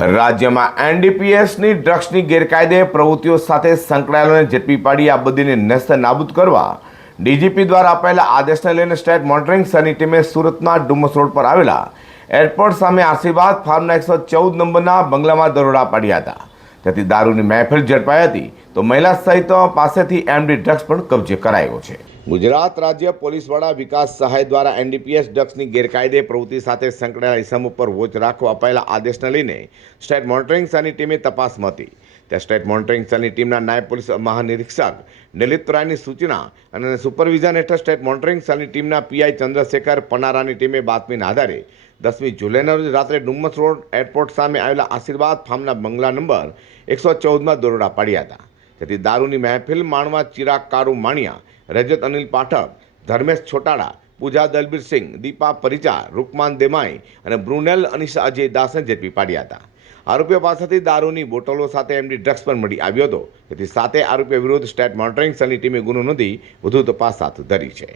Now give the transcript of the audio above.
રાજ્યમાં એનડીપીએસની ડ્રગ્સની ગેરકાયદે પ્રવૃત્તિઓ સાથે સંકળાયેલોને ઝડપી પાડી આ બધીને નસ્ત નાબૂદ કરવા ડીજીપી દ્વારા અપાયેલા આદેશને લઈને સ્ટેટ મોનિટરિંગ સેલની ટીમે સુરતમાં ડુમસ રોડ પર આવેલા એરપોર્ટ સામે આશીર્વાદ ફાર્મના 114 નંબરના બંગલામાં દરોડા પાડ્યા હતા. ત્યાંથી દારૂની મહેફિલ ઝડપાઈ હતી તો મહિલા સહિત પાસેથી એમડી ડ્રગ્સ પણ કબજે કરાયો છે. ગુજરાત રાજ્ય પોલીસ વડા વિકાસ સહાય દ્વારા એનડીપીએસ ડ્રગ્સની ગેરકાયદે પ્રવૃત્તિ સાથે સંકળાયેલા ઇસમો પર વોચ રાખવા અપાયેલા આદેશને લઈને સ્ટેટ મોનિટરિંગ સેલની ટીમે તપાસમાં હતી. ત્યાં સ્ટેટ મોનિટરિંગ સેલની ટીમના નાયબ પોલીસ મહાનિરીક્ષક નિલિત રાયની સૂચના અને સુપરવિઝન હેઠળ સ્ટેટ મોનિટરિંગ સેલની ટીમના પીઆઈ ચંદ્રશેખર પનારાની ટીમે બાતમીના આધારે 10મી જુલાઈના રોજ રાત્રે ડુમસ રોડ એરપોર્ટ સામે આવેલા આશીર્વાદ ફાર્મના બંગલા નંબર 114માં દરોડા પાડ્યા હતા. તેથી દારૂની મહેફિલ માણવા ચિરાગ કારુ માણિયા, રજત અનિલ પાઠક, ધર્મેશ છોટાડા, પૂજા દલબીરસિંહ, દીપા પરિચા, રૂકમાન દેમાઈ અને બ્રુનેલ અનિશા અજય દાસને ઝડપી પાડ્યા હતા. આરોપીઓ પાસેથી દારૂની બોટલો સાથે એમડી ડ્રગ્સ પણ મળી આવ્યો હતો. તેથી 7 આરોપીઓ વિરુદ્ધ સ્ટેટ મોનિટરિંગ સેલની ટીમે ગુનો નોંધી વધુ તપાસ હાથ ધરી છે.